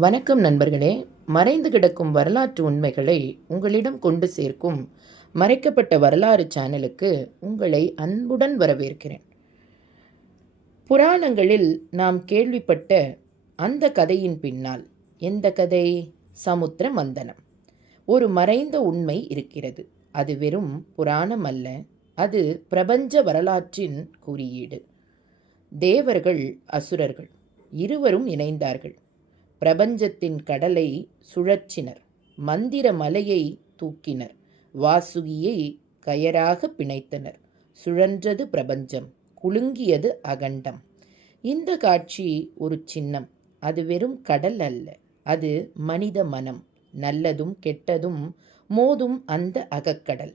வணக்கம் நண்பர்களே. மறைந்து கிடக்கும் வரலாற்று உண்மைகளை உங்களிடம் கொண்டு சேர்க்கும் மறைக்கப்பட்ட வரலாறு சேனலுக்கு உங்களை அன்புடன் வரவேற்கிறேன். புராணங்களில் நாம் கேள்விப்பட்ட அந்த கதையின் பின்னால் எந்த கதை? சமுத்திர மந்தனம். ஒரு மறைந்த உண்மை இருக்கிறது. அது வெறும் புராணம் அல்ல. அது பிரபஞ்ச வரலாற்றின் குறியீடு. தேவர்கள் அசுரர்கள் இருவரும் இணைந்தார்கள். பிரபஞ்சத்தின் கடலை சுழற்றினர். மந்திர மலையை தூக்கினர். வாசுகியை கயராக பிணைத்தனர். சுழன்றது பிரபஞ்சம் குலுங்கியது அகண்டம். இந்த காட்சி ஒரு சின்னம். அது வெறும் கடல் அல்ல. அது மனித மனம். நல்லதும் கெட்டதும் மோதும் அந்த அகக்கடல்.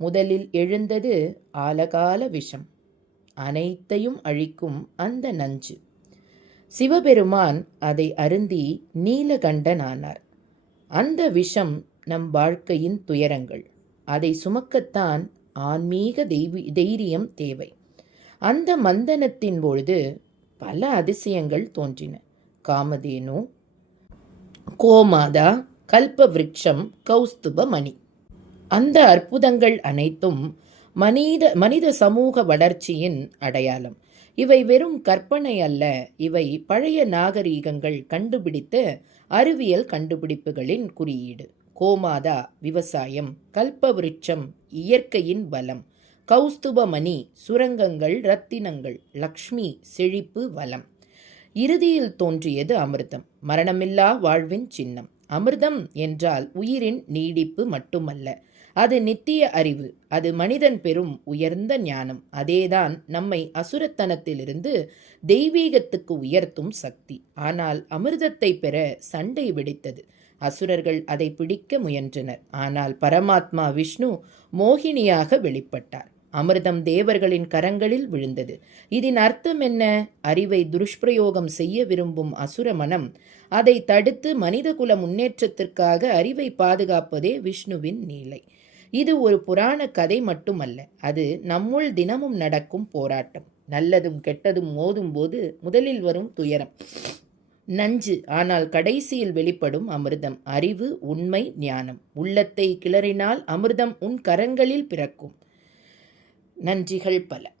முதலில் எழுந்தது ஆலகால விஷம். அனைத்தையும் அழிக்கும் அந்த நஞ்சு. சிவபெருமான் அதை அருந்தி நீலகண்டனானார். அந்த விஷம் நம் வாழ்க்கையின் துயரங்கள். அதை சுமக்கத்தான் ஆன்மீக தெய்வி தைரியம் தேவை. அந்த மந்தனத்தின் பொழுது பல அதிசயங்கள் தோன்றின. காமதேனு கோமாதா கல்பவிருட்சம் கௌஸ்துப மணி அந்த அற்புதங்கள் அனைத்தும் மனித மனித சமூக வளர்ச்சியின் அடையாளம். இவை வெறும் கற்பனை அல்ல. இவை பழைய நாகரீகங்கள் கண்டுபிடித்த அறிவியல் கண்டுபிடிப்புகளின் குறியீடு. கோமாதா விவசாயம் கல்பவிருட்சம் இயற்கையின் பலம் கௌஸ்துபமணி சுரங்கங்கள் ரத்தினங்கள் லக்ஷ்மி செழிப்பு வளம். இறுதியில் தோன்றியது அமிர்தம். மரணமில்லா வாழ்வின் சின்னம். அமிர்தம் என்றால் உயிரின் நீடிப்பு மட்டுமல்ல. அது நித்திய அறிவு அது மனிதன் பெறும் உயர்ந்த ஞானம். அதேதான் நம்மை அசுரத்தனத்திலிருந்து தெய்வீகத்துக்கு உயர்த்தும் சக்தி. ஆனால் அமிர்தத்தை பெற சண்டை வெடித்தது. அசுரர்கள் அதை பிடிக்க முயன்றனர். ஆனால் பரமாத்மா விஷ்ணு மோகினியாக வெளிப்பட்டார். அமிர்தம் தேவர்களின் கரங்களில் விழுந்தது. இதன் அர்த்தம் என்ன? அறிவை துஷ்பிரயோகம் செய்ய விரும்பும் அசுர மனம் அதை தடுத்து மனிதகுல முன்னேற்றத்திற்காக அறிவை பாதுகாப்பதே விஷ்ணுவின் நீலை இது ஒரு புராண கதை மட்டுமல்ல. அது நம்முள் தினமும் நடக்கும் போராட்டம். நல்லதும் கெட்டதும் மோதும் போது முதலில் வரும் துயரம். நஞ்சு ஆனால் கடைசியில் வெளிப்படும் அமிர்தம். அறிவு உண்மை ஞானம். உள்ளத்தை கிளறினால் அமிர்தம் உன் கரங்களில் பிறக்கும். நன்றிகள் பல.